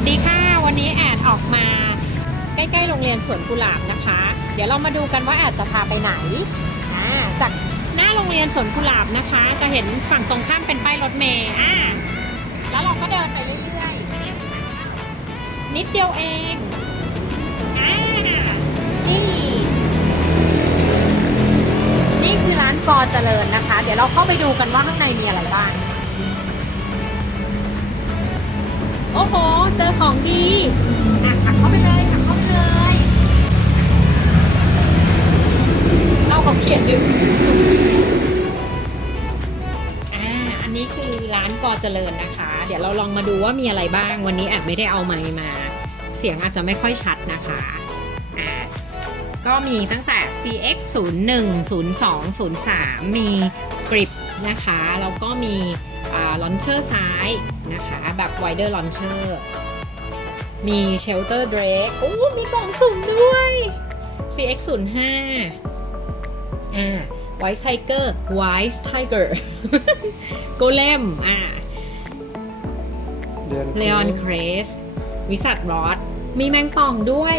วัสดีค่ะ วันนี้แอดออกมาใกล้ๆโรงเรียนสวนกุหลาบนะคะ เดี๋ยวเรามาดูกันว่าแอดจะพาไปไหนาจากหน้าโรงเรียนสวนกุหลาบนะคะ จะเห็นฝั่งตรงข้ามเป็นป้ายรถเมล์อ่าแล้วเราก็เดินไปเรื่อยๆนิดเดียวเองอ่านี่นี่คือร้านกอเจริญนะคะ เดี๋ยวเราเข้าไปดูกันว่าข้างในมีอะไรบ้างโอ้โห เจอของดีอะขับเข้าไปเลยขับเข้าไปเลยเล่ากับเขียนดึงอ่าอันนี้คือร้านกอเจริญนะคะ เดี๋ยวเราลองมาดูว่ามีอะไรบ้าง วันนี้แอบไม่ได้เอาไมค์มา เสียงอาจจะไม่ค่อยชัดนะคะอ่าก็มีตั้งแต่ CX 0 1 0 2 0 3 มีกริปนะคะ แล้วก็มีลอนเชอร์ซ้ายนะคะ แบบ wider launcher มี shelter drake โอ้ มีกล่องสุ่มด้วย CX 0 5 อ่า white tiger white tiger golem อ่าเดือนเลออนเครส วิสัทรอด มีแมงป่องด้วย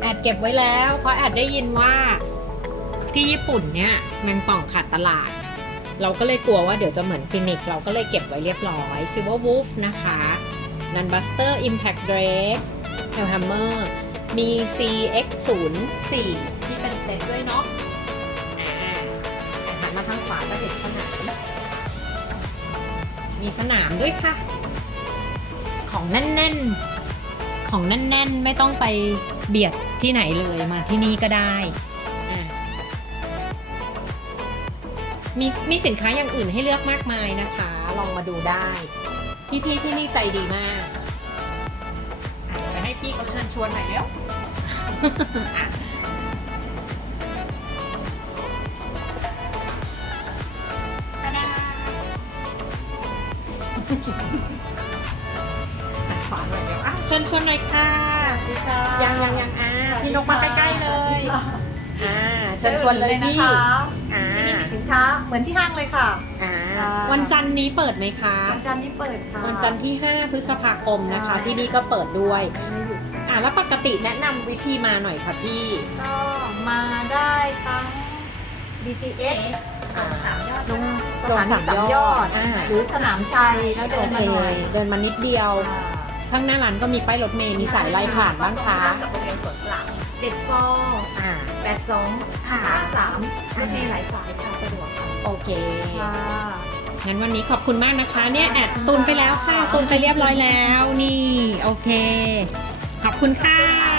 แอดเก็บไว้แล้ว เพราะแอดได้ยินว่าที่ญี่ปุ่นเนี่ย แมงป่องขาดตลาด เราก็เลยกลัวว่าเดี๋ยวจะเหมือนฟินิกซ์เราก็เลยเก็บไว้เรียบร้อย Silver Wolf นะคะ นันบัสเตอร์ Impact Drake Hellhammer มี CX 0 4 ที่เป็นเซตด้วยเนาะอ่าแต่หันมาทางขวาจะเห็นสนาม มีสนามด้วยค่ะ ของแน่นๆ ของแน่นๆ ไม่ต้องไปเบียดที่ไหนเลยมาที่นี่ก็ได้อะมีมีสินค้าอย่างอื่นให้เลือกมากมายนะคะ ลองมาดูได้ พี่พี่ๆที่นี่ใจดีมากอะเดี๋ยวไปให้พี่เขาเชิญชวนหน่อยเร็วอะตาดาหันขวาหน่อยเดี๋ยวอะเชิญชวนหน่อยค่ะยังยังยังอ่าพี่นกมาใกล้ๆเลย อ่าเชิญชวนเลยพี่นะคะอ่าที่นี่มีสิน ค้าเหมือนที่ห้างเลยค่ะ อ่าค่ะวันจันทร์นี้เปิดไหมคะ วันจันทร์นี้เปิดค่ะวันจันทร์ที่ 5 พฤษภาคมนะคะใช่ที่นี่ก็เปิดด้วย ไม่หยุดอ่าแล้วปกติแนะนำวิธีมาหน่อยค่ะพี่ก็มาได้ทั้ง BTS อ่าสามยอดลงสถานีสามสามยยออดดอ่า หรือสนามชัยแล้วเดิโอนเคมาหน่อย เดินมานิดเดียว ข้างหน้าร้านก็มีป้ายรถเมล์มีสายไล่ผ่านบ้างคะ กับโรงเรียนสวนกลาง เจ็ดกอ่า แปดสองค่ะห้าสามรถเมล์หลายสายค่ะสะดวกค่ะโอเค ค่ะงั้นวันนี้ขอบคุณมากนะคะ เนี่ยแอดตุนไปแล้วค่ะ ตุนไปเรียบร้อยแล้ว นี่ โอเค ขอบคุณค่ะ